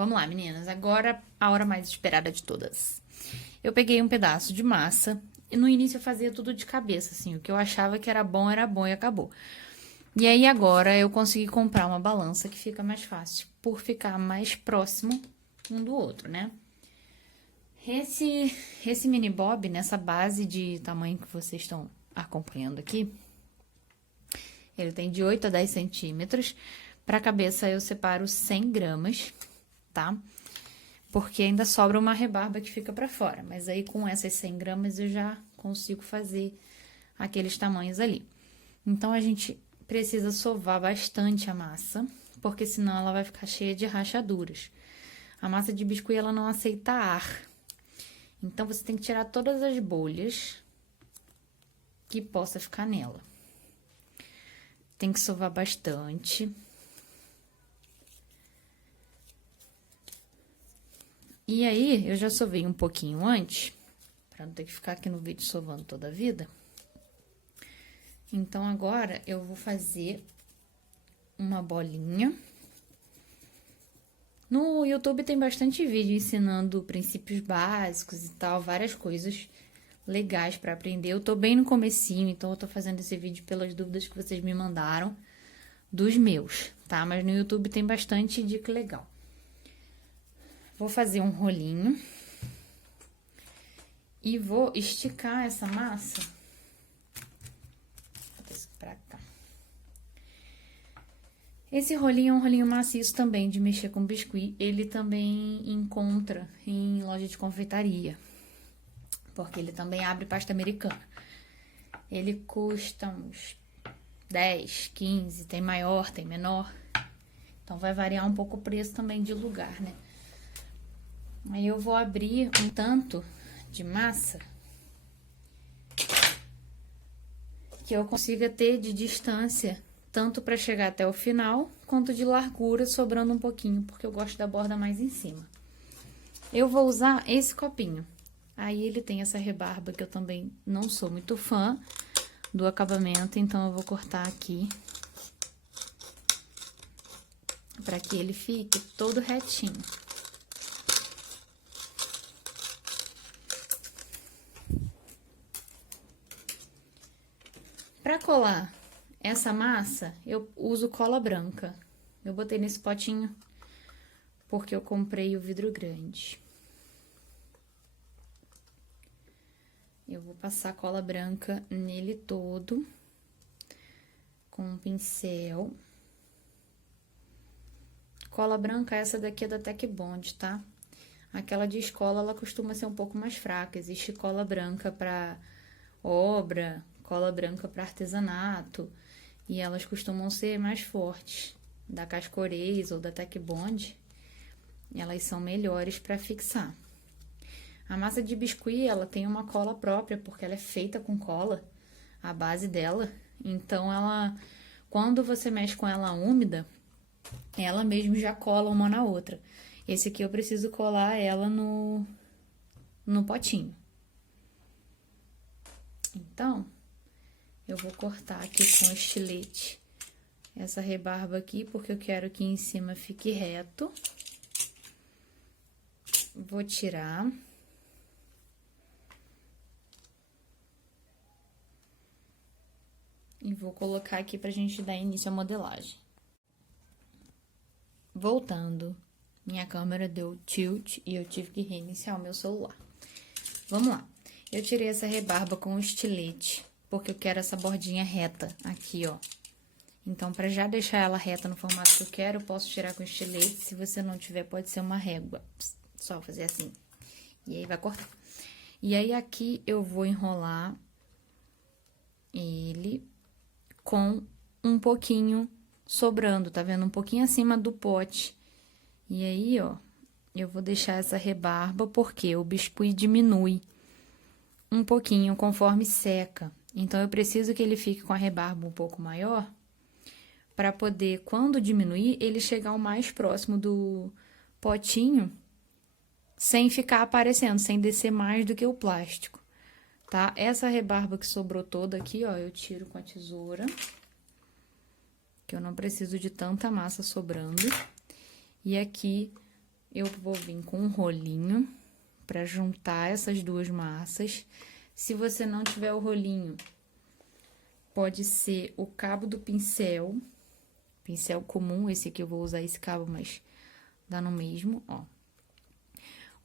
Vamos lá, meninas. Agora a hora mais esperada de todas. Eu peguei um pedaço de massa e no início eu fazia tudo de cabeça, assim. O que eu achava que era bom e acabou. E aí agora eu consegui comprar uma balança que fica mais fácil, por ficar mais próximo um do outro, né? Esse mini bob, nessa base de tamanho que vocês estão acompanhando aqui, ele tem de 8 a 10 centímetros. Pra cabeça eu separo 100 gramas, tá? Porque ainda sobra uma rebarba que fica pra fora. Mas aí com essas 100 gramas eu já consigo fazer aqueles tamanhos ali. Então a gente precisa sovar bastante a massa, porque senão ela vai ficar cheia de rachaduras. A massa de biscuit ela não aceita ar. Então você tem que tirar todas as bolhas que possa ficar nela. Tem que sovar bastante. E aí, eu já sovei um pouquinho antes, pra não ter que ficar aqui no vídeo sovando toda a vida. Então, agora, eu vou fazer uma bolinha. No YouTube tem bastante vídeo ensinando princípios básicos e tal, várias coisas legais pra aprender. Eu tô bem no comecinho, então eu tô fazendo esse vídeo pelas dúvidas que vocês me mandaram dos meus, tá? Mas no YouTube tem bastante dica legal. Vou fazer um rolinho e vou esticar essa massa. Vou botar isso pra cá. Esse rolinho é um rolinho maciço também de mexer com biscuit. Ele também encontra em loja de confeitaria, porque ele também abre pasta americana. Ele custa uns 10, 15, tem maior, tem menor. Então, vai variar um pouco o preço também de lugar, né? Aí eu vou abrir um tanto de massa que eu consiga ter de distância, tanto para chegar até o final, quanto de largura, sobrando um pouquinho, porque eu gosto da borda mais em cima. Eu vou usar esse copinho. Aí ele tem essa rebarba que eu também não sou muito fã do acabamento, então eu vou cortar aqui para que ele fique todo retinho. Para colar essa massa, eu uso cola branca. Eu botei nesse potinho porque eu comprei o vidro grande. Eu vou passar cola branca nele todo com um pincel. Cola branca, essa daqui é da Tec Bond, tá? Aquela de escola, ela costuma ser um pouco mais fraca. Existe cola branca para obra, cola branca para artesanato, e elas costumam ser mais fortes. Da Cascorês ou da Tec Bond, elas são melhores para fixar. A massa de biscuit, ela tem uma cola própria, porque ela é feita com cola, a base dela. Então, ela, quando você mexe com ela úmida, ela mesmo já cola uma na outra. Esse aqui eu preciso colar ela no potinho. Então, eu vou cortar aqui com estilete essa rebarba aqui, porque eu quero que em cima fique reto. Vou tirar. E vou colocar aqui pra gente dar início à modelagem. Voltando, minha câmera deu tilt e eu tive que reiniciar o meu celular. Vamos lá. Eu tirei essa rebarba com o estilete, porque eu quero essa bordinha reta aqui, ó. Então, pra já deixar ela reta no formato que eu quero, eu posso tirar com estilete. Se você não tiver, pode ser uma régua. Só fazer assim. E aí, vai cortar. E aí, aqui, eu vou enrolar ele com um pouquinho sobrando, tá vendo? Um pouquinho acima do pote. E aí, ó, eu vou deixar essa rebarba, porque o biscuit diminui um pouquinho conforme seca. Então, eu preciso que ele fique com a rebarba um pouco maior, para poder, quando diminuir, ele chegar o mais próximo do potinho, sem ficar aparecendo, sem descer mais do que o plástico, tá? Essa rebarba que sobrou toda aqui, ó, eu tiro com a tesoura, que eu não preciso de tanta massa sobrando. E aqui, eu vou vir com um rolinho para juntar essas duas massas. Se você não tiver o rolinho, pode ser o cabo do pincel comum, esse aqui eu vou usar esse cabo, mas dá no mesmo, ó.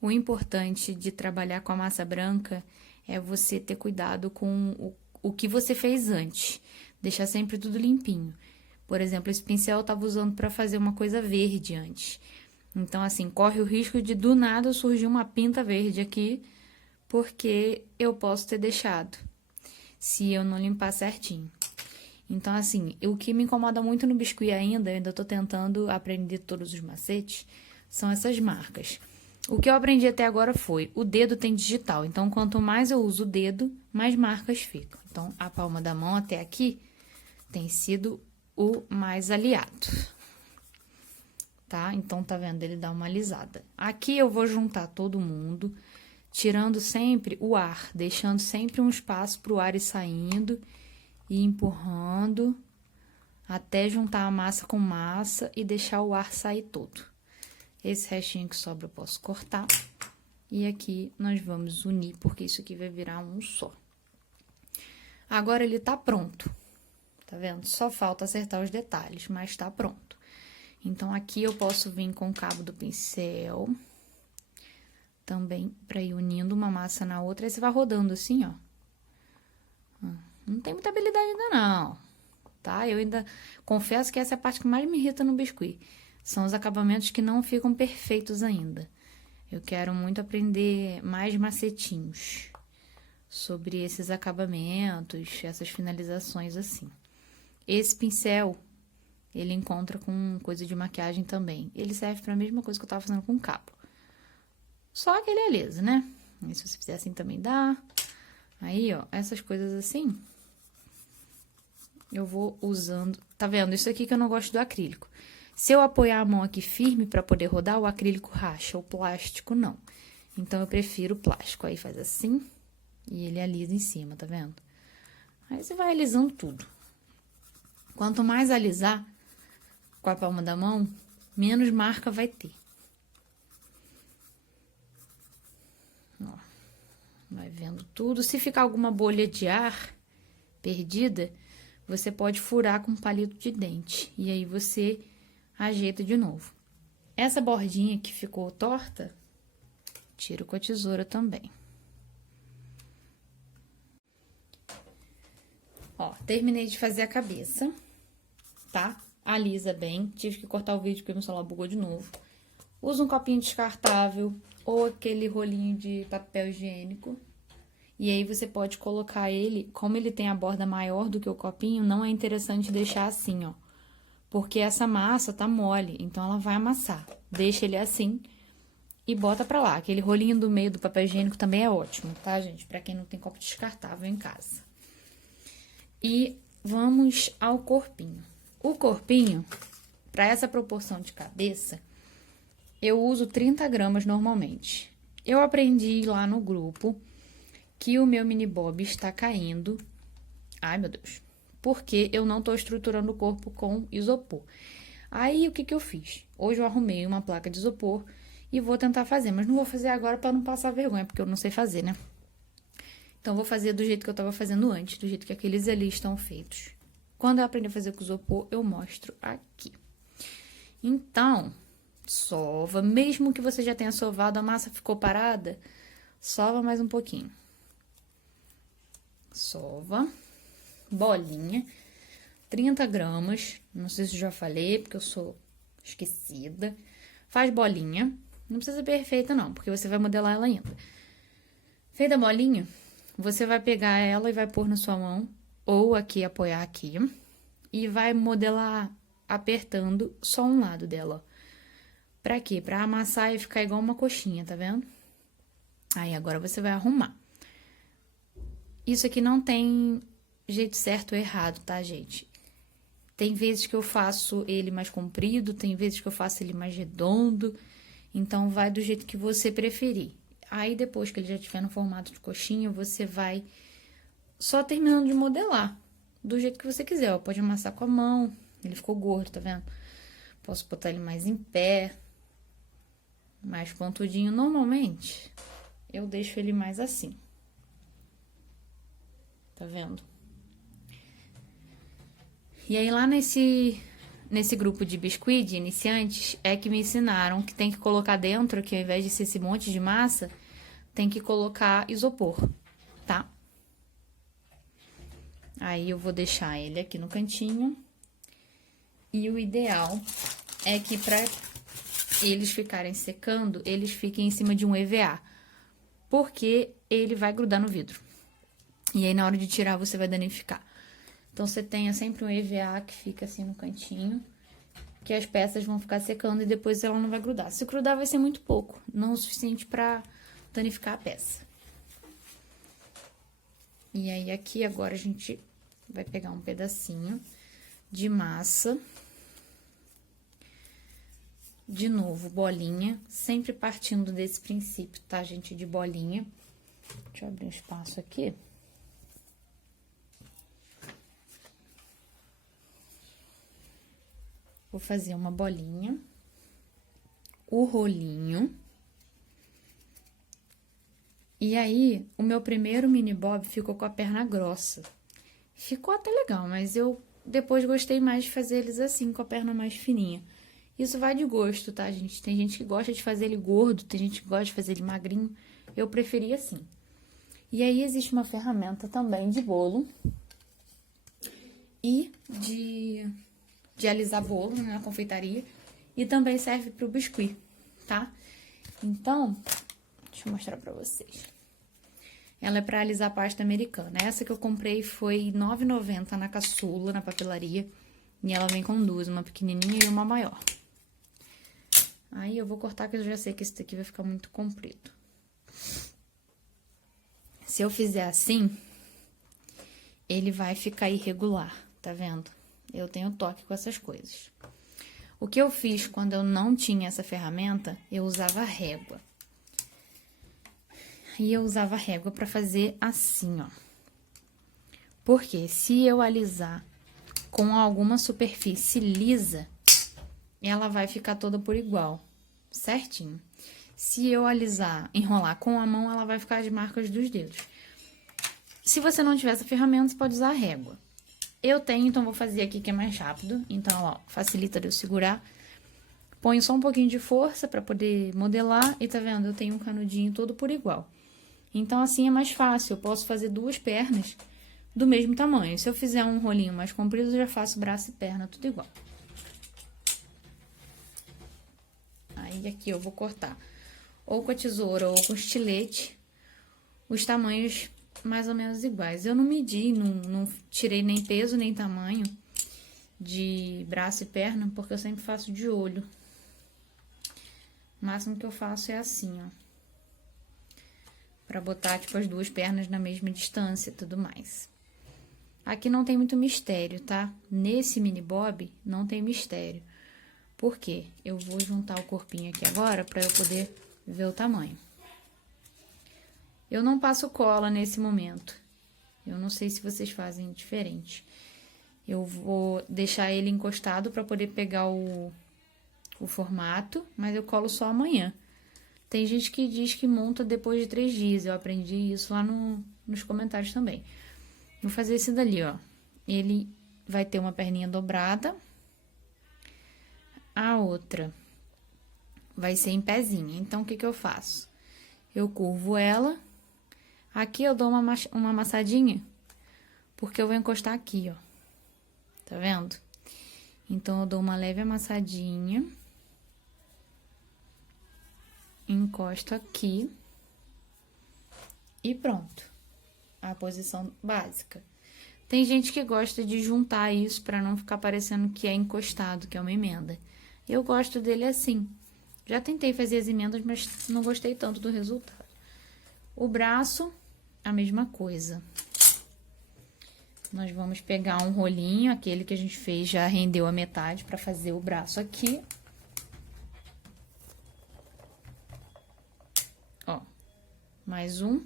O importante de trabalhar com a massa branca é você ter cuidado com o que você fez antes, deixar sempre tudo limpinho. Por exemplo, esse pincel eu tava usando para fazer uma coisa verde antes. Então, assim, corre o risco de do nada surgir uma pinta verde aqui, porque eu posso ter deixado, se eu não limpar certinho. Então, assim, o que me incomoda muito no biscuit ainda, eu ainda tô tentando aprender todos os macetes, são essas marcas. O que eu aprendi até agora foi, o dedo tem digital, então quanto mais eu uso o dedo, mais marcas ficam. Então, a palma da mão até aqui tem sido o mais aliado, tá? Então, tá vendo? Ele dá uma alisada. Aqui eu vou juntar todo mundo, tirando sempre o ar, deixando sempre um espaço pro ar ir saindo e empurrando até juntar a massa com massa e deixar o ar sair todo. Esse restinho que sobra eu posso cortar. E aqui nós vamos unir, porque isso aqui vai virar um só. Agora ele tá pronto, tá vendo? Só falta acertar os detalhes, mas tá pronto. Então, aqui eu posso vir com o cabo do pincel, também pra ir unindo uma massa na outra. Aí você vai rodando assim, ó. Não tem muita habilidade ainda não, tá? Eu ainda confesso que essa é a parte que mais me irrita no biscuit. São os acabamentos que não ficam perfeitos ainda. Eu quero muito aprender mais macetinhos sobre esses acabamentos, essas finalizações assim. Esse pincel, ele encontra com coisa de maquiagem também. Ele serve para a mesma coisa que eu tava fazendo com o cabo. Só que ele é liso, né? E se você fizer assim também dá. Aí, ó, essas coisas assim, eu vou usando. Tá vendo? Isso aqui que eu não gosto do acrílico. Se eu apoiar a mão aqui firme para poder rodar, o acrílico racha, o plástico não. Então, eu prefiro o plástico. Aí, faz assim e ele alisa em cima, tá vendo? Aí, você vai alisando tudo. Quanto mais alisar com a palma da mão, menos marca vai ter. Ó, vai vendo tudo. Se ficar alguma bolha de ar perdida, você pode furar com um palito de dente. E aí, você ajeita de novo. Essa bordinha que ficou torta, tiro com a tesoura também. Ó, terminei de fazer a cabeça, tá? Alisa bem. Tive que cortar o vídeo porque meu celular bugou de novo. Usa um copinho descartável ou aquele rolinho de papel higiênico. E aí, você pode colocar ele, como ele tem a borda maior do que o copinho, não é interessante deixar assim, ó. Porque essa massa tá mole, então ela vai amassar. Deixa ele assim e bota pra lá. Aquele rolinho do meio do papel higiênico também é ótimo, tá, gente? Pra quem não tem copo descartável em casa. E vamos ao corpinho. O corpinho, pra essa proporção de cabeça, eu uso 30 gramas normalmente. Eu aprendi lá no grupo que o meu mini bob está caindo. Ai, meu Deus. Porque eu não tô estruturando o corpo com isopor. Aí, o que que eu fiz? Hoje eu arrumei uma placa de isopor e vou tentar fazer. Mas não vou fazer agora pra não passar vergonha, porque eu não sei fazer, né? Então, vou fazer do jeito que eu tava fazendo antes, do jeito que aqueles ali estão feitos. Quando eu aprender a fazer com isopor, eu mostro aqui. Então, sova. Mesmo que você já tenha sovado, a massa ficou parada, sova mais um pouquinho. Sova. Bolinha, 30 gramas, não sei se eu já falei, porque eu sou esquecida. Faz bolinha, não precisa ser perfeita não, porque você vai modelar ela ainda. Feita a bolinha, você vai pegar ela e vai pôr na sua mão, ou aqui, apoiar aqui, e vai modelar apertando só um lado dela, ó. Pra quê? Pra amassar e ficar igual uma coxinha, tá vendo? Aí, agora você vai arrumar. Isso aqui não tem jeito certo ou errado, tá, gente? Tem vezes que eu faço ele mais comprido, tem vezes que eu faço ele mais redondo. Então, vai do jeito que você preferir. Aí, depois que ele já estiver no formato de coxinha, você vai só terminando de modelar. Do jeito que você quiser, ó. Pode amassar com a mão. Ele ficou gordo, tá vendo? Posso botar ele mais em pé. mais pontudinho, normalmente, eu deixo ele mais assim. Tá vendo? E aí, lá nesse grupo de biscuit de iniciantes, é que me ensinaram que tem que colocar dentro, que ao invés de ser esse monte de massa, tem que colocar isopor, tá? Aí, eu vou deixar ele aqui no cantinho. E o ideal é que para eles ficarem secando, eles fiquem em cima de um EVA, porque ele vai grudar no vidro. E aí, na hora de tirar, você vai danificar. Então, você tenha sempre um EVA que fica assim no cantinho, que as peças vão ficar secando e depois ela não vai grudar. Se grudar, vai ser muito pouco, não o suficiente para danificar a peça. E aí, aqui agora a gente vai pegar um pedacinho de massa. De novo, bolinha, sempre partindo desse princípio, tá, gente? De bolinha. Deixa eu abrir um espaço aqui. Vou fazer uma bolinha, o rolinho. E aí, o meu primeiro mini bob ficou com a perna grossa. Ficou até legal, mas eu depois gostei mais de fazer eles assim, com a perna mais fininha. Isso vai de gosto, tá, gente? Tem gente que gosta de fazer ele gordo, tem gente que gosta de fazer ele magrinho. Eu preferi assim. E aí, existe uma ferramenta também de bolo e de alisar bolo, né, na confeitaria. E também serve pro biscuit, tá? Então, deixa eu mostrar pra vocês. Ela é pra alisar pasta americana. Essa que eu comprei foi R$ 9,90 na Caçula, na papelaria. E ela vem com duas, uma pequenininha e uma maior. Aí, eu vou cortar, que eu já sei que esse daqui vai ficar muito comprido. Se eu fizer assim, ele vai ficar irregular, tá vendo? Eu tenho toque com essas coisas. O que eu fiz quando eu não tinha essa ferramenta, eu usava régua. E eu usava régua pra fazer assim, ó. Porque se eu alisar com alguma superfície lisa, ela vai ficar toda por igual, certinho. Se eu alisar, enrolar com a mão, ela vai ficar as marcas dos dedos. Se você não tiver essa ferramenta, você pode usar a régua. Eu tenho, então vou fazer aqui que é mais rápido. Então, ó, facilita de eu segurar. Ponho só um pouquinho de força pra poder modelar. E tá vendo? Eu tenho um canudinho todo por igual. Então, assim é mais fácil. Eu posso fazer duas pernas do mesmo tamanho. Se eu fizer um rolinho mais comprido, eu já faço braço e perna, tudo igual. Aí, aqui eu vou cortar ou com a tesoura ou com o estilete os tamanhos mais ou menos iguais. Eu não medi, não tirei nem peso nem tamanho de braço e perna, porque eu sempre faço de olho. O máximo que eu faço é assim, ó. Pra botar, tipo, as duas pernas na mesma distância e tudo mais. Aqui não tem muito mistério, tá? Nesse mini bob não tem mistério. Por quê? Eu vou juntar o corpinho aqui agora pra eu poder ver o tamanho. Eu não passo cola nesse momento. Eu não sei se vocês fazem diferente. Eu vou deixar ele encostado pra poder pegar o formato, mas eu colo só amanhã. Tem gente que diz que monta depois de 3 dias. Eu aprendi isso lá nos comentários também. Vou fazer esse dali, ó. Ele vai ter uma perninha dobrada. A outra vai ser em pezinha. Então, o que que eu faço? Eu curvo ela. Aqui eu dou uma amassadinha, porque eu vou encostar aqui, ó. Tá vendo? Então, eu dou uma leve amassadinha. Encosto aqui. E pronto. A posição básica. Tem gente que gosta de juntar isso pra não ficar parecendo que é encostado, que é uma emenda. Eu gosto dele assim. Já tentei fazer as emendas, mas não gostei tanto do resultado. O braço, a mesma coisa. Nós vamos pegar um rolinho, aquele que a gente fez, já rendeu a metade pra fazer o braço aqui. Ó, mais um.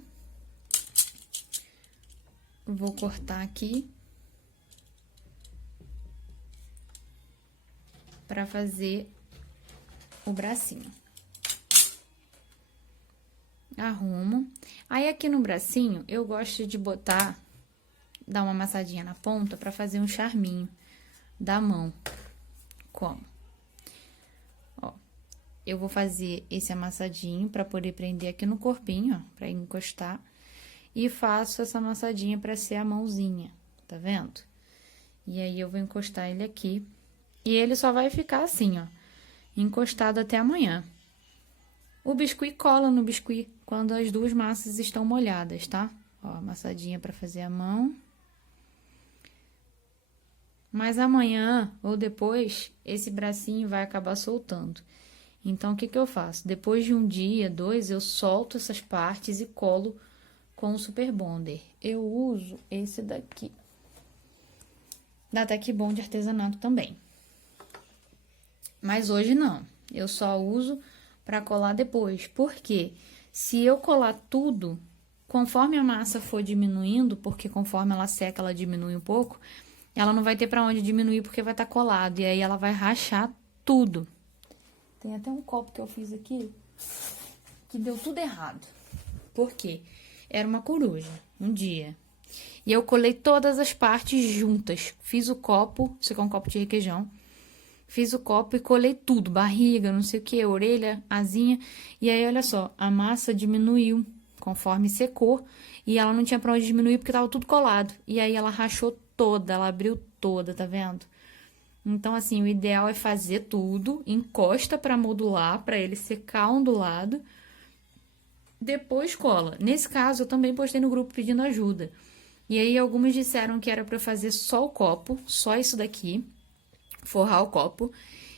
Vou cortar aqui pra fazer o bracinho. arrumo. Aí aqui no bracinho, eu gosto de dar uma amassadinha na ponta pra fazer um charminho da mão. Como? Ó, eu vou fazer esse amassadinho pra poder prender aqui no corpinho, ó, pra encostar. E faço essa amassadinha pra ser a mãozinha, tá vendo? E aí, eu vou encostar ele aqui. E ele só vai ficar assim, ó, encostado até amanhã. O biscuit cola no biscuit quando as duas massas estão molhadas, tá? Ó, amassadinha pra fazer a mão. Mas amanhã ou depois, esse bracinho vai acabar soltando. Então, o que que eu faço? Depois de um dia, 2, eu solto essas partes e colo com o Super Bonder. Eu uso esse daqui. Da Tec Bond de artesanato também. Mas hoje não. Eu só uso para colar depois. Porque se eu colar tudo, conforme a massa for diminuindo, porque conforme ela seca, ela diminui um pouco, ela não vai ter para onde diminuir porque vai estar colado. E aí ela vai rachar tudo. Tem até um copo que eu fiz aqui que deu tudo errado. Por quê? Era uma coruja, um dia. E eu colei todas as partes juntas. Fiz o copo, isso aqui é um copo de requeijão. Fiz o copo e colei tudo, barriga, não sei o que, orelha, asinha. E aí, olha só, a massa diminuiu conforme secou. E ela não tinha pra onde diminuir porque tava tudo colado. E aí, ela rachou toda, ela abriu toda, tá vendo? Então, assim, o ideal é fazer tudo, encosta pra modular, pra ele secar um do lado. Depois cola. Nesse caso, eu também postei no grupo pedindo ajuda. E aí, algumas disseram que era pra eu fazer só o copo, só isso daqui, forrar o copo.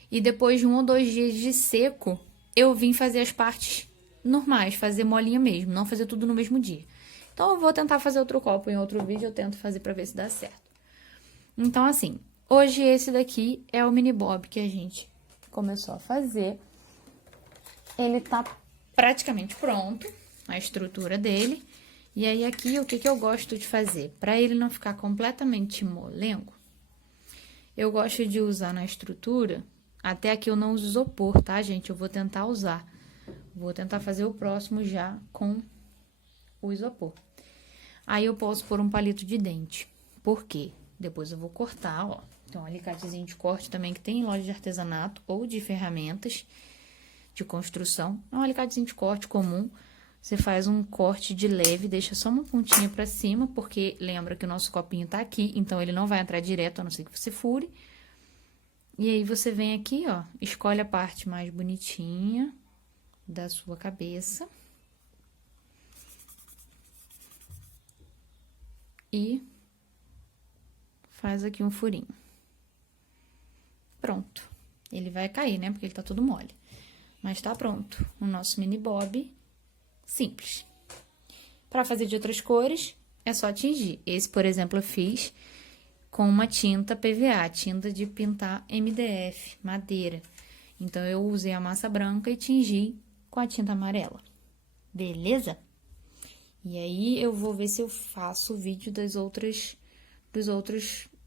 E depois de 1 ou 2 dias de seco, eu vim fazer as partes normais, fazer molinha mesmo, não fazer tudo no mesmo dia. Então, eu vou tentar fazer outro copo em outro vídeo, eu tento fazer pra ver se dá certo. Então, assim, hoje esse daqui é o mini bob que a gente começou a fazer. Ele tá praticamente pronto, a estrutura dele. E aí, aqui, o que que eu gosto de fazer? Pra ele não ficar completamente molengo, eu gosto de usar na estrutura, até aqui eu não uso isopor, tá, gente? Eu vou tentar usar. Vou tentar fazer o próximo já com o isopor. Aí, eu posso pôr um palito de dente. Por quê? Depois eu vou cortar, ó. Tem um alicatezinho de corte também que tem em loja de artesanato ou de ferramentas de construção. É um alicatezinho de corte comum. Você faz um corte de leve, deixa só uma pontinha pra cima, porque lembra que o nosso copinho tá aqui, então ele não vai entrar direto, a não ser que você fure. E aí, você vem aqui, ó, escolhe a parte mais bonitinha da sua cabeça. E faz aqui um furinho. Pronto. Ele vai cair, né, porque ele tá todo mole. Mas tá pronto o nosso mini bob simples. Para fazer de outras cores, é só tingir. Esse, por exemplo, eu fiz com uma tinta PVA, tinta de pintar MDF, madeira. Então, eu usei a massa branca e tingi com a tinta amarela. Beleza? E aí, eu vou ver se eu faço o vídeo dos outros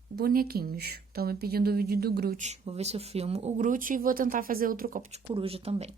bonequinhos. Estão me pedindo o vídeo do Groot. Vou ver se eu filmo o Groot e vou tentar fazer outro copo de coruja também.